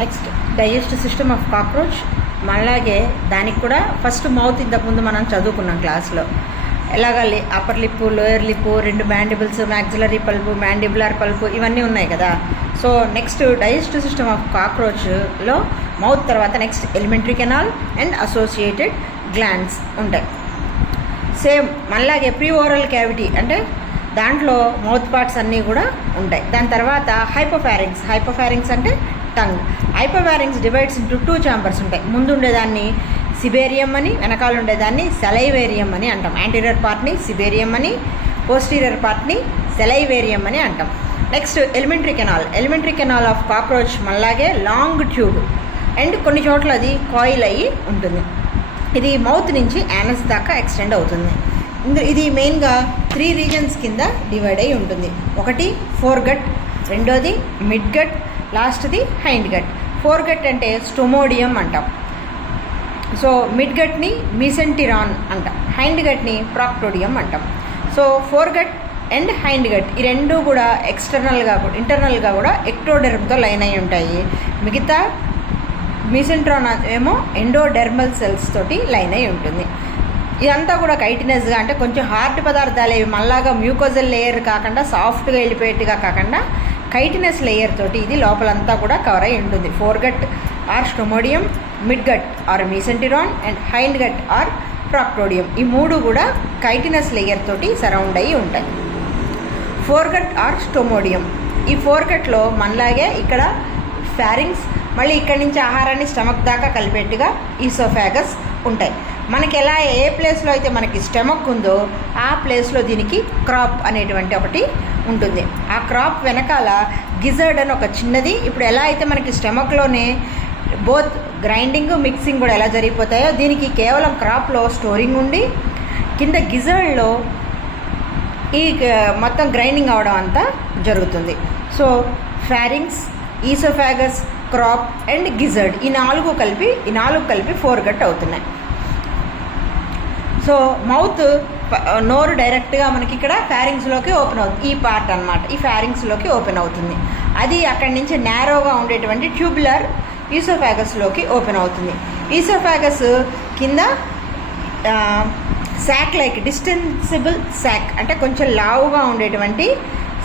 Next digestive system of cockroach. అలాగే దానికి కూడా ఫస్ట్ మౌత్ ఇంతకుముందు మనం చదువుకున్నాం క్లాస్లో. ఎలాగా upper lip, lower lip, 2 mandibles, maxillary palp, mandibular palp ఇవన్నీ ఉన్నాయి కదా. So next digestive system of కాక్రోచ్లో మౌత్ తర్వాత next alimentary canal and associated glands ఉంటాయి. సేమ్ మనలాగే ప్రీ ఓరల్ క్యావిటీ అంటే దాంట్లో మౌత్ పార్ట్స్ అన్నీ కూడా ఉంటాయి. దాని తర్వాత హైపోఫారింగ్స్ అంటే టంగ్. హైపోఫారింగ్స్ డివైడ్స్ ఇంటూ 2 ఛాంబర్స్ ఉంటాయి. ముందు ఉండేదాన్ని సిబేరియం అని, వెనకాల ఉండేదాన్ని సెలైవేరియం అని అంటాం. యాంటీరియర్ పార్ట్ని సిబేరియం అని, పోస్టీరియర్ పార్ట్ని సెలైవేరియం అని అంటాం. Next alimentary canal of cockroach మనలాగే లాంగ్ ట్యూబ్ అండ్ కొన్ని చోట్ల అది కాయిల్ అయ్యి ఉంటుంది. ఇది మౌత్ నుంచి యానస్ దాకా ఎక్స్టెండ్ అవుతుంది. ఇది మెయిన్గా 3 రీజన్స్ కింద డివైడ్ అయి ఉంటుంది. ఒకటి ఫోర్గట్, రెండోది మిడ్ గట్, లాస్ట్ది హైండ్ గట్. ఫోర్గట్ అంటే స్టొమోడియం అంటాం. సో మిడ్ గట్ని మీసెంటిరాన్ అంటాం, హైండ్ గట్ని ప్రాక్టోడియం అంటాం. So foregut and hind gut ఈ రెండు కూడా ఇంటర్నల్గా కూడా ఎక్టోడెర్మ్తో లైన్ అయి ఉంటాయి. మిగతా మీసెంట్రాన్ ఏమో ఎండోడెర్మల్ సెల్స్ తోటి లైన్ అయి ఉంటుంది. ఇదంతా కూడా కైటినస్గా అంటే కొంచెం హార్డ్ పదార్థాలు ఏవి మళ్ళాగా మ్యూకోజల్ లేయర్ కాకుండా సాఫ్ట్గా వెళ్ళిపోయేట్టుగా కాకుండా కైటినస్ లేయర్ తోటి ఇది లోపలంతా కూడా కవర్ అయి ఉంటుంది. Foregut or stomodeum, mid gut or mesenteron and hind gut or proctodeum. ఈ 3 కూడా కైటినస్ లేయర్ తోటి సరౌండ్ అయ్యి ఉంటాయి. ఫోర్గట్ ఆర్ స్టొమోడియం, ఈ ఫోర్గట్లో మనలాగే ఇక్కడ ఫారింగ్స్, మళ్ళీ ఇక్కడి నుంచి ఆహారాన్ని స్టమక్ దాకా కలిపేట్టుగా ఈసోఫాగస్ ఉంటాయి. మనకి ఎలా ఏ ప్లేస్లో అయితే మనకి స్టమక్ ఉందో ఆ ప్లేస్లో దీనికి క్రాప్ అనేటువంటి ఒకటి ఉంటుంది. ఆ క్రాప్ వెనకాల గిజర్డ్ అని ఒక చిన్నది, ఇప్పుడు ఎలా అయితే మనకి స్టమక్లోనే బోత్ గ్రైండింగ్ మిక్సింగ్ కూడా ఎలా జరిగిపోతాయో దీనికి కేవలం క్రాప్లో స్టోరింగ్ ఉండి కింద గిజర్డ్లో ఈ మొత్తం గ్రైండింగ్ అవడం అంతా జరుగుతుంది. So pharynx, oesophagus, crop and gizzard ఈ 4 కలిపి ఫోర్గట్ అవుతున్నాయి. సో మౌత్ నోరు డైరెక్ట్గా మనకి ఇక్కడ ఫారింగ్స్లోకి ఓపెన్ అవుతుంది. ఈ పార్ట్ అనమాట ఈ ఫారింగ్స్లోకి ఓపెన్ అవుతుంది. అది అక్కడి నుంచి నేరోగా ఉండేటువంటి ట్యూబులర్ ఈసోఫాగస్లోకి ఓపెన్ అవుతుంది. ఈసోఫాగస్ కింద శాక్ లైక్ డిస్టెన్సిబుల్ శాక్ అంటే కొంచెం లావుగా ఉండేటువంటి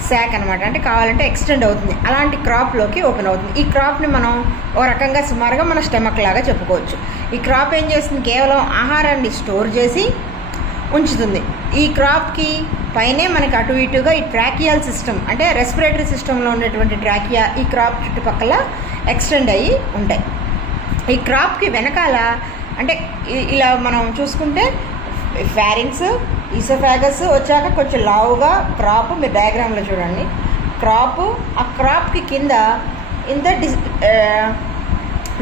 శాక్ అనమాట, అంటే కావాలంటే ఎక్స్టెండ్ అవుతుంది. అలాంటి క్రాప్లోకి ఓపెన్ అవుతుంది. ఈ క్రాప్ని మనం ఓ రకంగా సుమారుగా మన స్టమక్ లాగా చెప్పుకోవచ్చు. ఈ క్రాప్ ఏం చేస్తుంది, కేవలం ఆహారాన్ని స్టోర్ చేసి ఉంచుతుంది. ఈ క్రాప్కి పైనే మనకి అటు ఇటుగా ఈ ట్రాకియల్ సిస్టమ్ అంటే రెస్పిరేటరీ సిస్టంలో ఉండేటువంటి ట్రాకియా ఈ క్రాప్ చుట్టుపక్కల ఎక్స్టెండ్ అయ్యి ఉంటాయి. ఈ క్రాప్కి వెనకాల అంటే ఇలా మనం చూసుకుంటే ఫారింగ్స్, ఈసోఫాగస్ వచ్చాక కొంచెం లావుగా క్రాప్, మీరు డయాగ్రామ్లో చూడండి క్రాప్, ఆ క్రాప్కి కింద ఇంత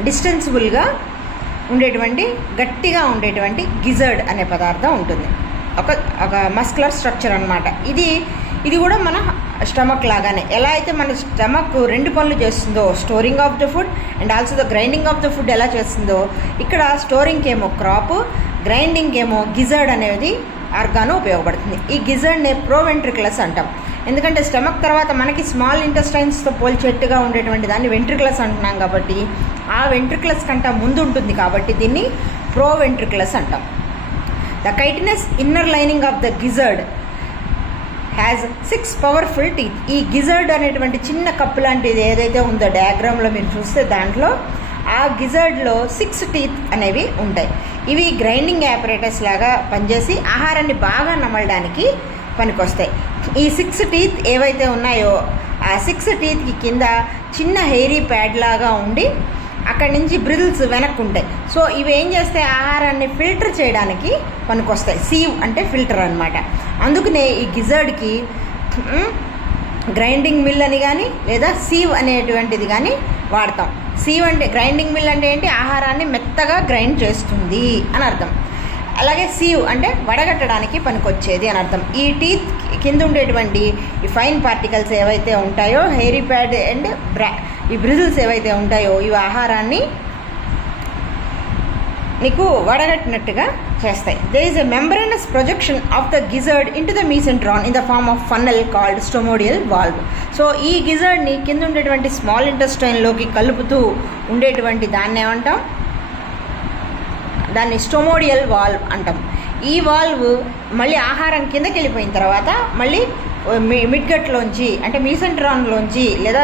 డిస్టెన్సిబుల్గా ఉండేటువంటి గట్టిగా ఉండేటువంటి గిజర్డ్ అనే పదార్థం ఉంటుంది. ఒక మస్కులర్ స్ట్రక్చర్ అనమాట. ఇది కూడా మన స్టమక్ లాగానే ఎలా అయితే మన స్టమక్ 2 పనులు చేస్తుందో, storing of the food and also the grinding of the food ఎలా చేస్తుందో, ఇక్కడ స్టోరింగ్కి ఏమో క్రాప్, గ్రైండింగ్ ఏమో గిజర్డ్ అనేది ఆర్గాను ఉపయోగపడుతుంది. ఈ గిజర్డ్ని ప్రోవెంట్రికులస్ అంటాం. ఎందుకంటే స్టమక్ తర్వాత మనకి స్మాల్ ఇంటెస్టైన్స్తో పోల్చేట్టుగా ఉండేటువంటి దాన్ని వెంట్రికులస్ అంటున్నాం కాబట్టి ఆ వెంట్రికులస్ కంటే ముందు ఉంటుంది కాబట్టి దీన్ని ప్రోవెంట్రికులస్ అంటాం. The chitinous inner lining of the gizzard has 6 powerful teeth. ఈ గిజర్డ్ అనేటువంటి చిన్న కప్పు లాంటిది ఏదైతే ఉందో డయాగ్రామ్లో మీరు చూస్తే దాంట్లో ఆ గిజర్డ్లో 6 టీత్ అనేవి ఉంటాయి. ఇవి గ్రైండింగ్ యాపరేటస్ లాగా పనిచేసి ఆహారాన్ని బాగా నమలడానికి పనికొస్తాయి. ఈ 6 టీత్ ఏవైతే ఉన్నాయో ఆ 6 టీత్కి కింద చిన్న హెయిరీ ప్యాడ్ లాగా ఉండి అక్కడి నుంచి బ్రిల్స్ వెనక్కి ఉంటాయి. సో ఇవి ఏం చేస్తాయి, ఆహారాన్ని ఫిల్టర్ చేయడానికి పనికొస్తాయి. సీవ్ అంటే ఫిల్టర్ అనమాట. అందుకనే ఈ గిజర్డ్కి గ్రైండింగ్ మిల్ అని కానీ లేదా సీవ్ అనేటువంటిది కానీ వాడతాం. సీవ్ అంటే గ్రైండింగ్ మిల్ అంటే ఏంటి, ఆహారాన్ని మెత్తగా గ్రైండ్ చేస్తుంది అని అర్థం. అలాగే సీవ్ అంటే వడగట్టడానికి పనికొచ్చేది అని అర్థం. ఈ టీత్ కింద ఉండేటువంటి ఈ ఫైన్ పార్టికల్స్ ఏవైతే ఉంటాయో, హెయిరీ ప్యాడ్ అండ్ ఈ బ్రిజిల్స్ ఏవైతే ఉంటాయో ఇవి ఆహారాన్ని నీకు వడగట్టినట్టుగా చేస్తాయి. There is a membranous projection of the gizzard into the mesenteron in the form of funnel called stomodeal valve. So ఈ గిజర్డ్ని కింద ఉండేటువంటి స్మాల్ ఇంటెస్టైన్లోకి కలుపుతూ ఉండేటువంటి దాన్ని ఏమంటాం, దాన్ని స్టొమోడియల్ వాల్వ్ అంటాం. ఈ వాల్వ్ మళ్ళీ ఆహారం కిందకి వెళ్ళిపోయిన తర్వాత మళ్ళీ మిడ్గట్లోంచి అంటే మీసెంట్రాన్లోంచి లేదా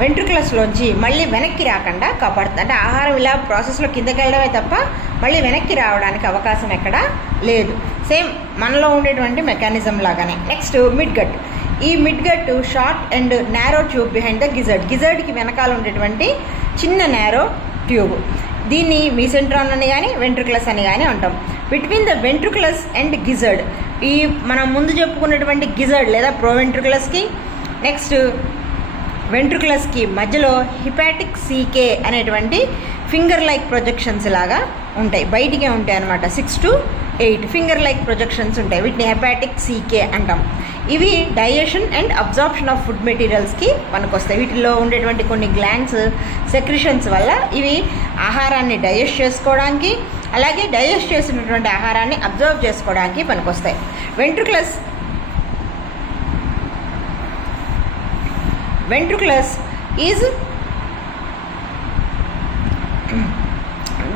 వెంట్రుకలస్లోంచి మళ్ళీ వెనక్కి రాకుండా కాపాడుతుంది. అంటే ఆహారం ఇలా ప్రాసెస్లో కిందకి వెళ్ళడమే తప్ప మళ్ళీ వెనక్కి రావడానికి అవకాశం ఎక్కడా లేదు. సేమ్ మనలో ఉండేటువంటి మెకానిజం లాగానే. Next midgut. ఈ midgut short and narrow tube behind the gizzard. గిజర్డ్కి వెనకాల ఉండేటువంటి చిన్న నేరో ట్యూబ్. దీన్ని మీసెంట్రాన్ అని కానీ వెంట్రుకలస్ అని కానీ అంటాం. బిట్వీన్ ద వెంట్రుకలస్ అండ్ గిజర్డ్, ఈ మనం ముందు చెప్పుకున్నటువంటి గిజర్డ్ లేదా ప్రోవెంట్రుకలస్కి నెక్స్ట్ వెంట్రుకలస్కి మధ్యలో హిపాటిక్ సీకే అనేటువంటి ఫింగర్ లైక్ ప్రొజెక్షన్స్ లాగా ఉంటాయి, బయటికే ఉంటాయి అన్నమాట. 6 to 8 ఫింగర్ లైక్ ప్రొజెక్షన్స్ ఉంటాయి. వీటిని హెపాటిక్ సీకే అంటాం. ఇవి digestion and absorption of food మెటీరియల్స్కి పనికొస్తాయి. వీటిలో ఉండేటువంటి కొన్ని గ్లాండ్స్ సెక్రిషన్స్ వల్ల ఇవి ఆహారాన్ని డైజెస్ట్ చేసుకోవడానికి అలాగే డైజెస్ట్ చేసినటువంటి ఆహారాన్ని అబ్జర్వ్ చేసుకోవడానికి పనికొస్తాయి. ventriculus is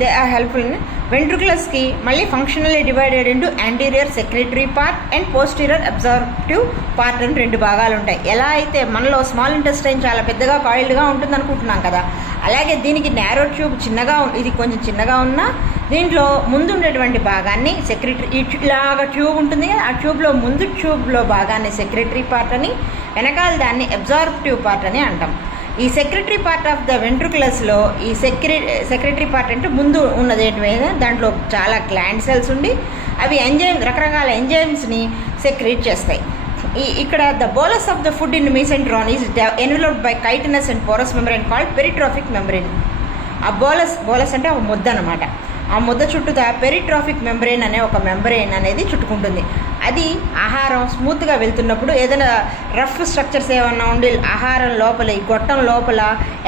they are helpful in ventriculus కి మళ్ళీ functionally divided into anterior secretary part and posterior absorptive part అని 2 భాగాలు ఉంటాయి. ఎలా అయితే మనలో స్మాల్ ఇంటెస్టైన్ చాలా పెద్దగా కాయిల్డ్గా ఉంటుంది అనుకుంటున్నాం కదా, అలాగే దీనికి నేరో ట్యూబ్ చిన్నగా, ఇది కొంచెం చిన్నగా ఉన్నా దీంట్లో ముందు ఉండేటువంటి భాగాన్ని సెక్రెటరీ, ఇలాగా ట్యూబ్ ఉంటుంది కదా, ఆ ట్యూబ్లో ముందు ట్యూబ్లో భాగాన్ని సెక్రెటరీ పార్ట్ అని, వెనకాల దాన్ని అబ్జార్ప్టివ్ పార్ట్ అని అంటాం. ఈ సెక్రెటరీ పార్ట్ ఆఫ్ ద వెంట్రుకులస్లో ఈ సెక్రెటరీ పార్ట్ అంటే ముందు ఉన్నది ఏంటంటే దాంట్లో చాలా గ్లాండ్ సెల్స్ ఉండి అవి రకరకాల ఎంజైమ్స్ని సెక్రెట్ చేస్తాయి. ఇక్కడ the bolus of the food in mesenteron is enveloped by chitinous and porous membrane called peritrophic membrane. ఆ బోలస్ అంటే ఒక ముద్ద అనమాట. ఆ ముద్ద చుట్టూతా పెరిట్రాఫిక్ మెంబ్రేన్ అనే ఒక మెంబ్రేన్ అనేది చుట్టుకుంటుంది. అది ఆహారం స్మూత్గా వెళ్తున్నప్పుడు ఏదైనా రఫ్ స్ట్రక్చర్స్ ఏమన్నా ఉండి ఆహారం లోపల ఈ గొట్టం లోపల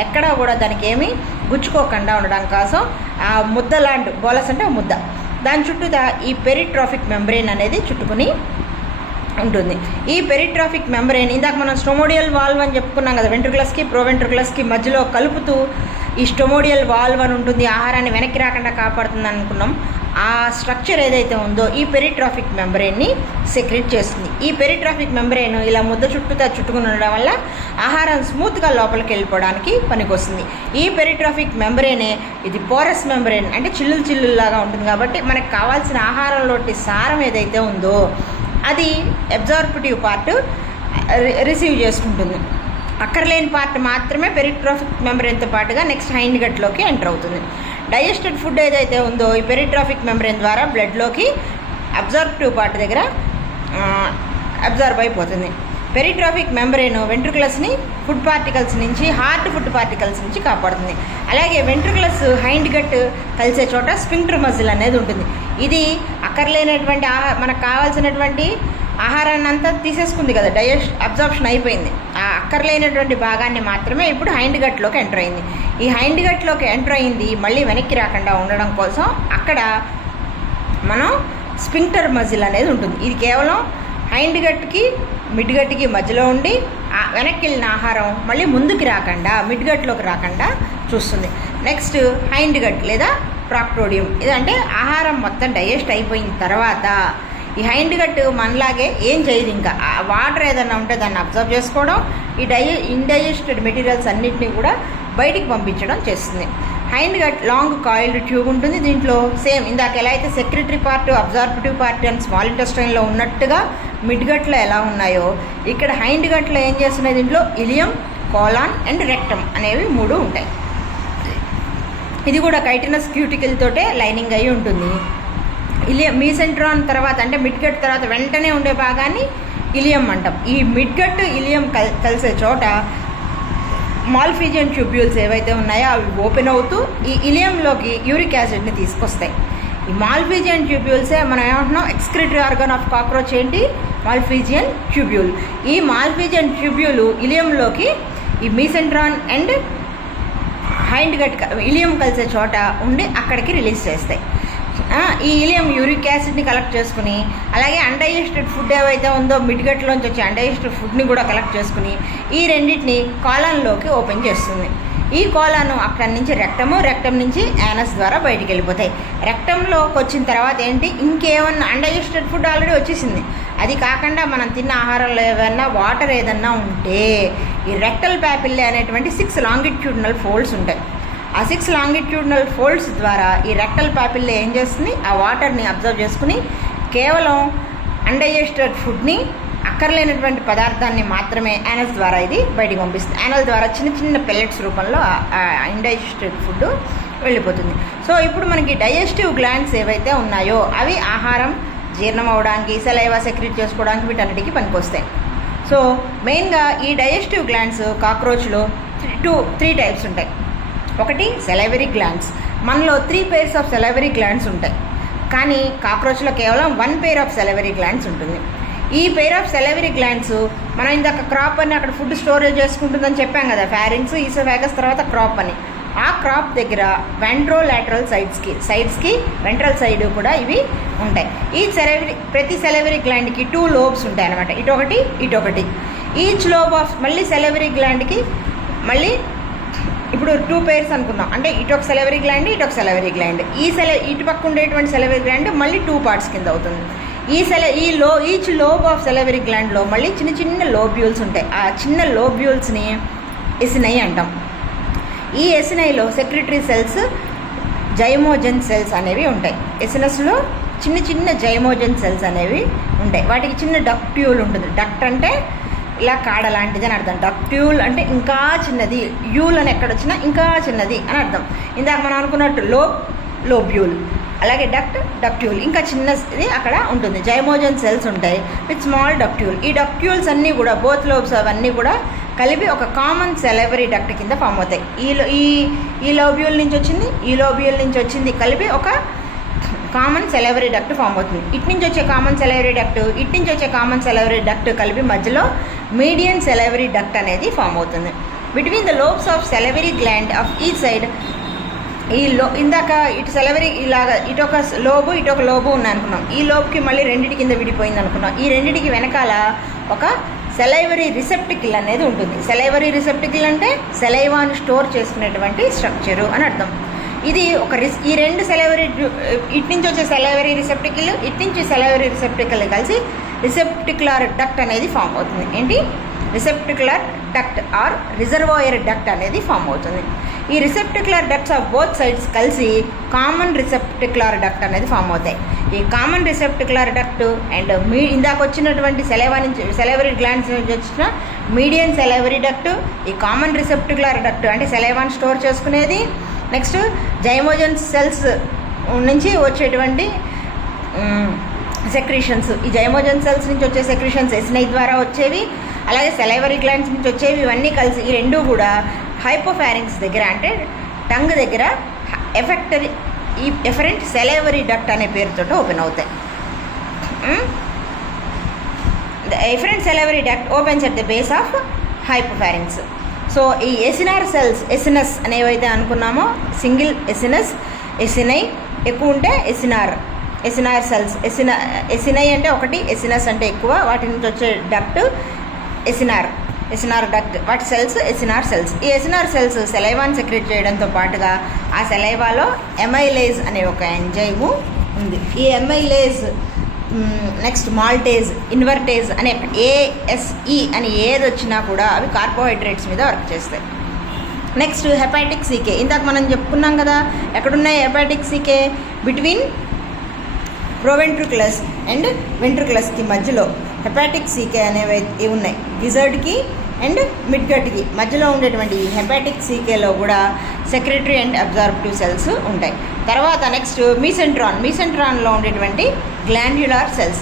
ఎక్కడా కూడా దానికి ఏమీ గుచ్చుకోకుండా ఉండడం కోసం ఆ ముద్ద లాంటి బోలస్ అంటే ముద్ద, దాని చుట్టూతా ఈ పెరిట్రాఫిక్ మెంబ్రేన్ అనేది చుట్టుకుని ఉంటుంది. ఈ పెరిట్రాఫిక్ మెంబ్రేన్ ఇందాక మనం స్టొమోడియల్ వాల్వ్ అని చెప్పుకున్నాం కదా, వెంట్రుకలస్కి ప్రోవెంట్రుకలస్కి మధ్యలో కలుపుతూ ఈ స్టొమోడియల్ వాల్వ్ అని ఉంటుంది, ఆహారాన్ని వెనక్కి రాకుండా కాపాడుతుంది అనుకున్నాం. ఆ స్ట్రక్చర్ ఏదైతే ఉందో ఈ పెరిట్రాఫిక్ మెంబ్రేన్ని సెక్రెట్ చేస్తుంది. ఈ పెరిట్రాఫిక్ మెంబ్రేన్ ఇలా ముద్ద చుట్టుకుని ఉండడం వల్ల ఆహారం స్మూత్గా లోపలికి వెళ్ళిపోవడానికి పనికొస్తుంది. ఈ పెరిట్రాఫిక్ మెంబ్రేనే ఇది పోరస్ మెంబ్రేన్ అంటే చిల్లులాగా ఉంటుంది కాబట్టి మనకు కావాల్సిన ఆహారంలోటి సారం ఏదైతే ఉందో అది అబ్జార్ప్టివ్ పార్ట్ రిసీవ్ చేసుకుంటుంది. అక్కర్లేని పార్ట్ మాత్రమే పెరిట్రాఫిక్ మెంబ్రేన్తో పాటుగా నెక్స్ట్ హైండ్ గట్లోకి ఎంటర్ అవుతుంది. డైజెస్టెడ్ ఫుడ్ ఏదైతే ఉందో ఈ పెరిట్రాఫిక్ మెంబ్రేన్ ద్వారా బ్లడ్లోకి అబ్జార్ప్టివ్ పార్ట్ దగ్గర అబ్జార్బ్ అయిపోతుంది. పెరిట్రాఫిక్ మెంబ్రేన్ వెంట్రుకులస్ని ఫుడ్ పార్టికల్స్ నుంచి, హార్డ్ ఫుడ్ పార్టికల్స్ నుంచి కాపాడుతుంది. అలాగే వెంట్రుకులస్ హైండ్ గట్ కలిసే చోట స్ఫింక్టర్ మజిల్ అనేది ఉంటుంది. ఇది అక్కర్లేనటువంటి మనకు కావాల్సినటువంటి ఆహారాన్ని అంతా తీసేసుకుంది కదా, అబ్జార్ప్షన్ అయిపోయింది. ఆ అక్కర్లేనటువంటి భాగాన్ని మాత్రమే ఇప్పుడు హైండ్ గట్లోకి ఎంటర్ అయింది. ఈ హైండ్ గట్లోకి ఎంటర్ అయింది మళ్ళీ వెనక్కి రాకుండా ఉండడం కోసం అక్కడ మనం స్ఫింక్టర్ మజిల్ అనేది ఉంటుంది. ఇది కేవలం హైండ్ గట్కి మిడ్ గట్కి మధ్యలో ఉండి వెనక్కి వెళ్ళిన ఆహారం మళ్ళీ ముందుకు రాకుండా మిడ్ గట్లోకి రాకుండా చూస్తుంది. నెక్స్ట్ హైండ్ గట్ లేదా ప్రాక్టోడియం. ఇదంటే ఆహారం మొత్తం డైజెస్ట్ అయిపోయిన తర్వాత ఈ హైండ్ గట్ మనలాగే ఏం చేయదు, ఇంకా వాటర్ ఏదైనా ఉంటే దాన్ని అబ్జర్వ్ చేసుకోవడం, ఈ ఇండైజెస్టెడ్ మెటీరియల్స్ అన్నింటినీ కూడా బయటికి పంపించడం చేస్తుంది. Hind gut long coiled tube ఉంటుంది. దీంట్లో సేమ్ ఇందాక ఎలా అయితే secretory part, absorptive part and small ఇంటెస్టైన్లో ఉన్నట్టుగా మిడ్ గట్లో ఎలా ఉన్నాయో ఇక్కడ హైండ్ గట్లో ఏం చేస్తున్నాయి, దీంట్లో ఇలియం, కోలాన్ అండ్ రెక్టమ్ అనేవి 3 ఉంటాయి. ఇది కూడా కైటినస్ క్యూటికల్ తోటే లైనింగ్ అయి ఉంటుంది. ఇలియం మీసెంట్రాన్ తర్వాత అంటే మిడ్గట్ తర్వాత వెంటనే ఉండే భాగాన్ని ఇలియం అంటాం. ఈ మిడ్గట్ ఇలియం కలిసే చోట మాల్ఫీజియన్ ట్యూబ్యూల్స్ ఏవైతే ఉన్నాయో అవి ఓపెన్ అవుతూ ఈ ఇలియంలోకి యూరిక్ యాసిడ్ని తీసుకొస్తాయి. ఈ మాల్ఫీజియన్ ట్యూబ్యూల్సే మనం ఏమంటున్నాం, ఎక్స్క్రిటరీ ఆర్గన్ ఆఫ్ కాక్రోచ్ ఏంటి, మాల్ఫీజియన్ ట్యూబ్యూల్. ఈ మాల్ఫీజియన్ ట్యూబ్యూల్ ఇలియంలోకి ఈ మీసెంట్రాన్ అండ్ హైండ్ గట్ ఇలియం కలిసే చోట ఉండి అక్కడికి రిలీజ్ చేస్తాయి. ఈ ఇలియం యూరిక్ యాసిడ్ని కలెక్ట్ చేసుకుని, అలాగే అన్డైజెస్టెడ్ ఫుడ్ ఏవైతే ఉందో మిడ్గట్లోంచి వచ్చే అన్డైజెస్టెడ్ ఫుడ్ని కూడా కలెక్ట్ చేసుకుని ఈ రెండింటిని కాలాన్లోకి ఓపెన్ చేస్తుంది. ఈ కోలాను అక్కడి నుంచి రెక్టమ్ నుంచి యానస్ ద్వారా బయటికి వెళ్ళిపోతాయి. రెక్టంలోకి వచ్చిన తర్వాత ఏంటి, ఇంకేమన్నా అన్డైజెస్టెడ్ ఫుడ్ ఆల్రెడీ వచ్చేసింది, అది కాకుండా మనం తిన్న ఆహారంలో ఏమైనా వాటర్ ఏదన్నా ఉంటే ఈ రెక్టల్ ప్యాపిల్లే అనేటువంటి 6 లాంగిట్యూడినల్ ఫోల్డ్స్ ఉంటాయి. ఆ 6 లాంగిట్యూడినల్ ఫోల్డ్స్ ద్వారా ఈ రెక్టల్ ప్యాపిల్లే ఏం చేస్తుంది, ఆ వాటర్ని అబ్జర్వ్ చేసుకుని కేవలం అన్డైజెస్టెడ్ ఫుడ్ని, అక్కర్లేనటువంటి పదార్థాన్ని మాత్రమే యానస్ ద్వారా ఇది బయటికి పంపిస్తుంది. యానల్ ద్వారా చిన్న చిన్న పెల్లెట్స్ రూపంలో అన్డైజెస్టెడ్ ఫుడ్ వెళ్ళిపోతుంది. సో ఇప్పుడు మనకి డైజెస్టివ్ గ్లాండ్స్ ఏవైతే ఉన్నాయో అవి ఆహారం జీర్ణం అవడానికి, సలైవా సెక్రెట్ చేసుకోవడానికి వీటన్నిటికీ పనికొస్తాయి. సో మెయిన్గా ఈ డైజెస్టివ్ గ్లాండ్స్ కాక్రోచ్లో 3 టైప్స్ ఉంటాయి. ఒకటి సెలైవరీ గ్లాండ్స్. మనలో 3 pairs ఆఫ్ సెలైవరీ గ్లాండ్స్ ఉంటాయి, కానీ కాక్రోచ్లో కేవలం 1 pair ఆఫ్ సెలైవరీ గ్లాండ్స్ ఉంటుంది. ఈ పెయిర్ ఆఫ్ సెలైవరీ గ్లాండ్స్ మనం ఇందాక క్రాప్ అని అక్కడ ఫుడ్ స్టోరేజ్ చేసుకుంటుందని చెప్పాం కదా, ఫారింగ్స్, ఈసోఫాగస్, తర్వాత క్రాప్ అని. ఆ క్రాప్ దగ్గర వెంట్రోలాటరల్ సైడ్స్కి వెంట్రల్ సైడ్ కూడా ఇవి ఉంటాయి. ప్రతి సెలైవరీ గ్లాండ్కి 2 lobes ఉంటాయి అన్నమాట, ఇటొకటి. ఈచ్ లోబ్ ఆఫ్ మళ్ళీ సెలైవరీ గ్లాండ్కి మళ్ళీ ఇప్పుడు 2 pairs అనుకున్నాం, అంటే ఇటొక సెలైవరీ గ్లాండ్, ఇటొక సెలైవరీ గ్లాండ్. ఇటు పక్క ఉండేటువంటి సెలైవరీ గ్లాండ్ మళ్ళీ 2 parts కింద అవుతుంది. ఈచ్ లోబ్ ఆఫ్ సెలైవరీ గ్లాండ్లో మళ్ళీ చిన్న చిన్న లోబ్యూల్స్ ఉంటాయి. ఆ చిన్న లోబ్యూల్స్ని ఎసినై అంటాం. ఈ ఎసినైలో సెక్రెటరీ సెల్స్, జైమోజన్ సెల్స్ అనేవి ఉంటాయి. ఎసినస్లో చిన్న చిన్న జైమోజన్ సెల్స్ అనేవి ఉంటాయి. వాటికి చిన్న డక్ట్యూల్ ఉంటుంది. డక్ట్ అంటే ఇలా కాడ లాంటిది అని అర్థం. డక్ట్యూల్ అంటే ఇంకా చిన్నది, యూల్ అని ఎక్కడొచ్చినా ఇంకా చిన్నది అని అర్థం. ఇందాక మనం అనుకున్నట్టు లోబ్యూల్, అలాగే డక్ట్యూల్ ఇంకా చిన్నది అక్కడ ఉంటుంది. జైమోజన్ సెల్స్ ఉంటాయి విత్ స్మాల్ డక్ట్యూల్. ఈ డక్ట్యూల్స్ అన్నీ కూడా, బోత్ లోబ్స్ అవన్నీ కూడా కలిపి ఒక కామన్ సెలైవరీ డక్ట్ కింద ఫామ్ అవుతాయి. ఈ లోబ్యూల్ నుంచి వచ్చింది, ఈ లోబ్యూల్ నుంచి వచ్చింది కలిపి ఒక కామన్ సెలైవరీ డక్ట్ ఫామ్ అవుతుంది. ఇటు నుంచి వచ్చే కామన్ సెలైవరీ డక్ట్, ఇటు నుంచి వచ్చే కామన్ సెలైవరీ డక్ట్ కలిపి మధ్యలో మీడియన్ సెలైవరీ డక్ట్ అనేది ఫామ్ అవుతుంది. Between the lobes of salivary gland of each side, ఇందాక ఇటు సెలైవరీ ఇలాగా ఇటొక లోబు ఉన్నాయి అనుకున్నాం. ఈ లోబ్కి మళ్ళీ రెండింటి కింద విడిపోయింది అనుకున్నాం. ఈ రెండింటికి వెనకాల ఒక సెలైవరీ రిసెప్టికల్ అనేది ఉంటుంది. సెలైవరీ రిసెప్టికల్ అంటే సెలైవాని స్టోర్ చేసుకునేటువంటి స్ట్రక్చరు అని అర్థం. ఇది ఈ 2 సెలైవరీ, ఇటు నుంచి వచ్చే సెలైవరీ రిసెప్టికల్, ఇటు నుంచి సెలైవరీ రిసెప్టికల్ కలిసి రిసెప్టికులర్ డక్ట్ అనేది ఫామ్ అవుతుంది. ఏంటి, రిసెప్టికులర్ డక్ట్ ఆర్ రిజర్వాయర్ డక్ట్ అనేది ఫామ్ అవుతుంది. ఈ రిసెప్టికులర్ డక్ట్స్ ఆఫ్ బోత్ సైడ్స్ కలిసి కామన్ రిసెప్టికులర్ డక్ట్ అనేది ఫామ్ అవుతాయి. ఈ కామన్ రిసెప్టికులర్ డక్ట్ అండ్ ఇందాక వచ్చినటువంటి సెలైవరీ గ్లాండ్స్ నుంచి వచ్చిన మీడియన్ సెలైవరీ డక్ట్, ఈ కామన్ రిసెప్టికులర్ డక్ట్ అంటే సెలైవాన్ స్టోర్ చేసుకునేది. నెక్స్ట్ జైమోజన్ సెల్స్ నుంచి వచ్చేటువంటి సెక్రీషన్స్, ఈ జైమోజన్ సెల్స్ నుంచి వచ్చే సెక్రీషన్స్ ఎసినై ద్వారా వచ్చేవి, అలాగే సెలైవరీ గ్లాండ్స్ నుంచి వచ్చేవి. ఇవన్నీ కలిసి ఈ రెండు కూడా హైపోఫారింగ్స్ దగ్గర అంటే టంగ్ దగ్గర ఎఫరెంట్ సెలైవరీ డక్ట్ అనే పేరుతో ఓపెన్ అవుతాయి. The efferent salivary duct opens at the base of hypopharynx. So ఈ ఎసినార్ సెల్స్, ఎసినస్ అనేవైతే అనుకున్నామో, సింగిల్ ఎసినై ఎక్కువ ఉంటే ఎసినార్ సెల్స్. ఎసినై అంటే ఒకటి, ఎసినస్ అంటే ఎక్కువ. వాటి నుంచి వచ్చే డక్ట్ ఎసినార్ డక్ట్, వాటి సెల్స్ ఎసినార్ సెల్స్. ఈ ఎసినార్ సెల్స్ సెలైవాన్ సెక్రెట్ చేయడంతో పాటుగా ఆ సెలైవాలో ఎమైలేజ్ అనే ఒక ఎంజైము ఉంది. ఈ ఎమైలేజ్ నెక్స్ట్ మాల్టేజ్, ఇన్వర్టేజ్ అనే ASE అని ఏది వచ్చినా కూడా అవి కార్బోహైడ్రేట్స్ మీద వర్క్ చేస్తాయి. Next hepatic CK. ఇందాక మనం చెప్పుకున్నాం కదా, ఎక్కడున్నాయి హెపాటిక్ సీకే? బిట్వీన్ ప్రోవెంట్రికులస్ అండ్ వెంట్రికులస్కి మధ్యలో హెపాటిక్ సీకే అనేవి ఉన్నాయి. గిజర్డ్కి అండ్ మిడ్గట్కి మధ్యలో ఉండేటువంటి హెపాటిక్ సీకేలో కూడా సెక్రెటరీ అండ్ అబ్జార్ప్టివ్ సెల్స్ ఉంటాయి. తర్వాత నెక్స్ట్ మీసెంట్రాన్లో ఉండేటువంటి గ్లాండ్యులార్ సెల్స్.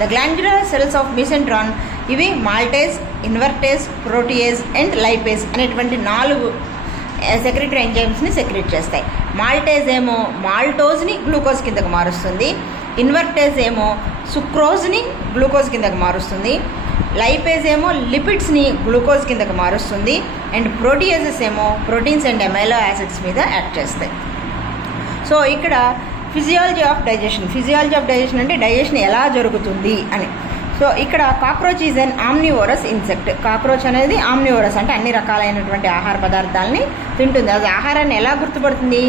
ద గ్లాండ్యులార్ సెల్స్ ఆఫ్ మీసెంట్రాన్ ఇవి maltase, invertase, protease and lipase అనేటువంటి 4 సెక్రెటరీ ఎంజైమ్స్ని సెక్రెట్ చేస్తాయి. మాల్టేజ్ ఏమో మాల్టోజ్ని గ్లూకోజ్ కిందకు మారుస్తుంది. ఇన్వర్టేజ్ ఏమో సుక్రోజ్ని గ్లూకోజ్ కిందకు మారుస్తుంది. లైపేజ్ ఏమో లిపిడ్స్ని గ్లూకోజ్ కిందకి మారుస్తుంది, అండ్ ప్రోటీయేజెస్ ఏమో ప్రోటీన్స్ అండ్ అమైనో యాసిడ్స్ మీద యాక్ట్ చేస్తాయి. సో ఇక్కడ ఫిజియాలజీ ఆఫ్ డైజెషన్ అంటే డైజెషన్ ఎలా జరుగుతుంది అని. సో ఇక్కడ cockroach is an omnivorous insect. Cockroach అనేది ఆమ్నివోరస్ అంటే అన్ని రకాలైనటువంటి ఆహార పదార్థాలని తింటుంది. అది ఆహారాన్ని ఎలా గుర్తుపడుతుంది?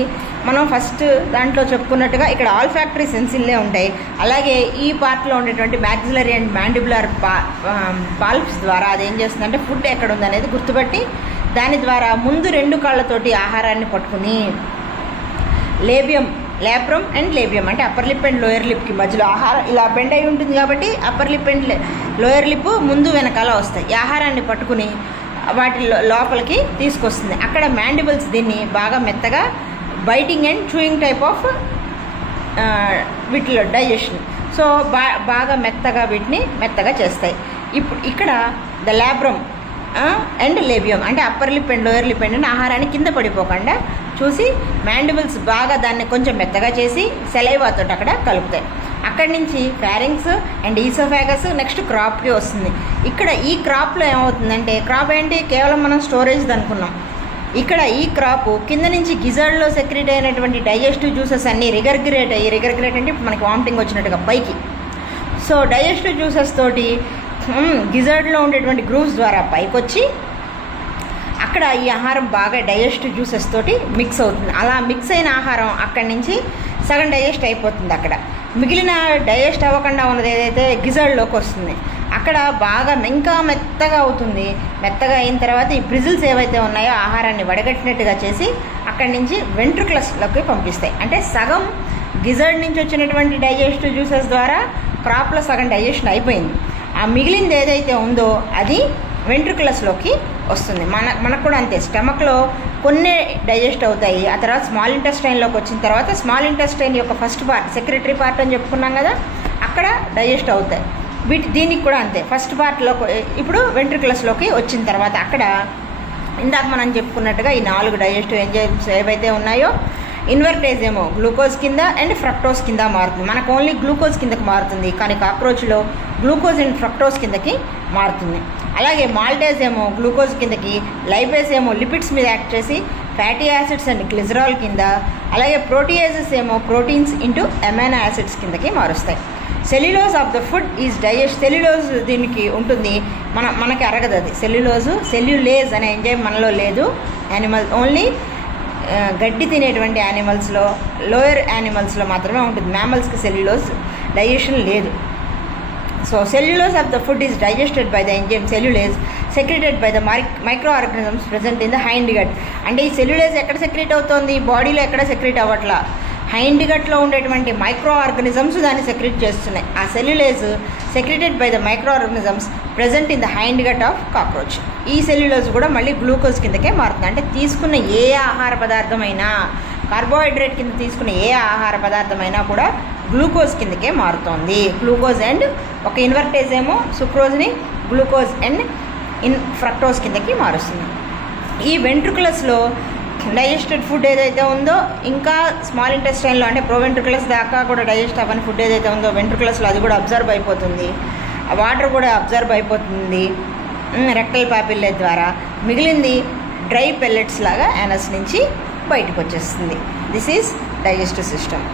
మనం ఫస్ట్ దాంట్లో చెప్పుకున్నట్టుగా ఇక్కడ ఆల్ఫాక్టరీ సెన్సిల్లే ఉంటాయి. అలాగే ఈ పార్ట్లో ఉండేటువంటి మ్యాక్సిలరీ అండ్ మ్యాండిబులర్ పాల్ప్స్ ద్వారా అది ఏం చేస్తుందంటే ఫుడ్ ఎక్కడ ఉందనేది గుర్తుపట్టి దాని ద్వారా ముందు 2 కాళ్ళతోటి ఆహారాన్ని పట్టుకుని లేబ్రమ్ అండ్ లేబియం అంటే అప్పర్ లిప్ అండ్ లోయర్ లిప్కి మధ్యలో ఆహారం ఇలా బెండ్ అయి ఉంటుంది కాబట్టి upper lip and lower lip ముందు వెనకాల వస్తాయి. ఈ ఆహారాన్ని పట్టుకుని వాటి లోపలికి తీసుకొస్తుంది. అక్కడ మ్యాండిబుల్స్ దీన్ని బాగా మెత్తగా biting and chewing type of వీటిలో డైజెషన్. సో బాగా మెత్తగా వీటిని మెత్తగా చేస్తాయి. ఇప్పుడు ఇక్కడ ద లాబ్రమ్ అండ్ లేబియం అంటే upper lip and lower lip and ఆహారాన్ని కింద పడిపోకుండా చూసి మ్యాండిబుల్స్ బాగా దాన్ని కొంచెం మెత్తగా చేసి సెలైవాతో అక్కడ కలుపుతాయి. అక్కడి నుంచి ఫారింగ్స్ అండ్ ఈసోఫాగస్ నెక్స్ట్ క్రాప్కి వస్తుంది. ఇక్కడ ఈ క్రాప్లో ఏమవుతుందంటే క్రాప్ ఏంటి కేవలం మనం స్టోరేజ్ అనుకున్నాం. ఇక్కడ ఈ క్రాప్ కింద నుంచి గిజర్డ్లో సెక్రెట్ అయినటువంటి డైజెస్టివ్ జ్యూసెస్ అన్నీ రిగర్గిరేట్ అంటే ఇప్పుడు మనకి వామిటింగ్ వచ్చినట్టుగా పైకి. సో డైజెస్టివ్ జ్యూసెస్ తోటి గిజర్డ్లో ఉండేటువంటి గ్రూవ్స్ ద్వారా పైకి వచ్చి అక్కడ ఈ ఆహారం బాగా డైజెస్టివ్ జ్యూసెస్ తోటి మిక్స్ అవుతుంది. అలా మిక్స్ అయిన ఆహారం అక్కడి నుంచి సగం డైజెస్ట్ అయిపోతుంది. అక్కడ మిగిలిన డైజెస్ట్ అవ్వకుండా ఉన్నది ఏదైతే గిజర్డ్లోకి వస్తుంది అక్కడ బాగా ఇంకా మెత్తగా అవుతుంది. మెత్తగా అయిన తర్వాత ఈ బ్రిజిల్స్ ఏవైతే ఉన్నాయో ఆహారాన్ని వడగట్టినట్టుగా చేసి అక్కడి నుంచి వెంట్రుక్లస్లోకి పంపిస్తాయి. అంటే సగం గిజర్డ్ నుంచి వచ్చినటువంటి డైజెస్టివ్ జ్యూసెస్ ద్వారా క్రాప్లో సగం డైజెషన్ అయిపోయింది. ఆ మిగిలింది ఏదైతే ఉందో అది వెంట్రుకులస్లోకి వస్తుంది. మనకు కూడా అంతే. స్టమక్లో కొన్ని డైజెస్ట్ అవుతాయి. ఆ తర్వాత స్మాల్ ఇంటెస్టైన్లోకి వచ్చిన తర్వాత స్మాల్ ఇంటెస్టైన్ యొక్క ఫస్ట్ పార్ట్ సెక్రెటరీ పార్ట్ అని చెప్పుకున్నాం కదా, అక్కడ డైజెస్ట్ అవుతాయి. దీనికి కూడా అంతే. ఫస్ట్ పార్ట్లో ఇప్పుడు వెంట్రుకులస్లోకి వచ్చిన తర్వాత అక్కడ ఇందాక మనం చెప్పుకున్నట్టుగా ఈ 4 డైజెస్టివ్ ఎంజైమ్స్ ఏవైతే ఉన్నాయో ఇన్వర్టేజ్ ఏమో గ్లూకోజ్ కింద అండ్ ఫ్రక్టోజ్ కింద మారుతుంది. మనకు ఓన్లీ గ్లూకోజ్ కిందకి మారుతుంది, కానీ కాక్రోచ్లో గ్లూకోజ్ అండ్ ఫ్రక్టోజ్ కిందకి మారుతుంది. అలాగే మాల్టేజ్ ఏమో గ్లూకోజ్ కిందకి, లైపేజ్ ఏమో లిపిడ్స్ మీద యాక్ట్ చేసి ఫ్యాటీ యాసిడ్స్ అండ్ గ్లిజరాల్ కింద, అలాగే ప్రోటీయేజెస్ ఏమో ప్రోటీన్స్ ఇంటూ అమైనో యాసిడ్స్ కిందకి మారుస్తాయి. Cellulose of the food is cellulose దీనికి ఉంటుంది, మనకి అరగదు అది. సెల్యులేజ్ అనే ఎంజైమ్ మనలో లేదు. ఓన్లీ గడ్డి తినేటువంటి యానిమల్స్లో లోయర్ యానిమల్స్లో మాత్రమే ఉంటుంది. మ్యామల్స్కి సెల్యులోజ్ డైజెషన్ లేదు. So cellulose of the food is digested by the enzyme cellulase secreted by the micro organisms present in the hind gut. అంటే ఈ సెల్యులేజ్ ఎక్కడ సెక్రెట్ అవుతుంది? బాడీలో ఎక్కడ సెక్రెట్ అవ్వట్లా, హైండ్ గట్లో ఉండేటువంటి మైక్రో ఆర్గానిజమ్స్ దాన్ని సెక్రెట్ చేస్తున్నాయి. ఆ cellulase secreted by the micro organisms present in the hind gut of cockroach. ఈ సెల్యులోజ్ కూడా మళ్ళీ గ్లూకోజ్ కిందకే మారుతుంది. అంటే తీసుకున్న ఏ ఆహార పదార్థమైనా, కార్బోహైడ్రేట్ కింద తీసుకున్న ఏ ఆహార పదార్థమైనా కూడా గ్లూకోజ్ కిందకే మారుతోంది. గ్లూకోజ్ అండ్ ఒక ఇన్వర్టేజ్ ఏమో సుక్రోజ్ని గ్లూకోజ్ అండ్ ఫ్రక్టోజ్ కిందకి మారుస్తుంది. ఈ వెంట్రుకులస్లో డైజెస్టెడ్ ఫుడ్ ఏదైతే ఉందో ఇంకా స్మాల్ ఇంటెస్టైన్లో అంటే ప్రోవెంట్రుకులస్ దాకా కూడా డైజెస్ట్ అవ్వని ఫుడ్ ఏదైతే ఉందో వెంట్రుకులస్లో అది కూడా అబ్జర్వ్ అయిపోతుంది. వాటర్ కూడా అబ్జర్వ్ అయిపోతుంది రెక్టల్ పాపిల్లే ద్వారా. మిగిలింది డ్రై పెల్లెట్స్ లాగా యానస్ నుంచి బయటకు వచ్చేస్తుంది. This is digestive system.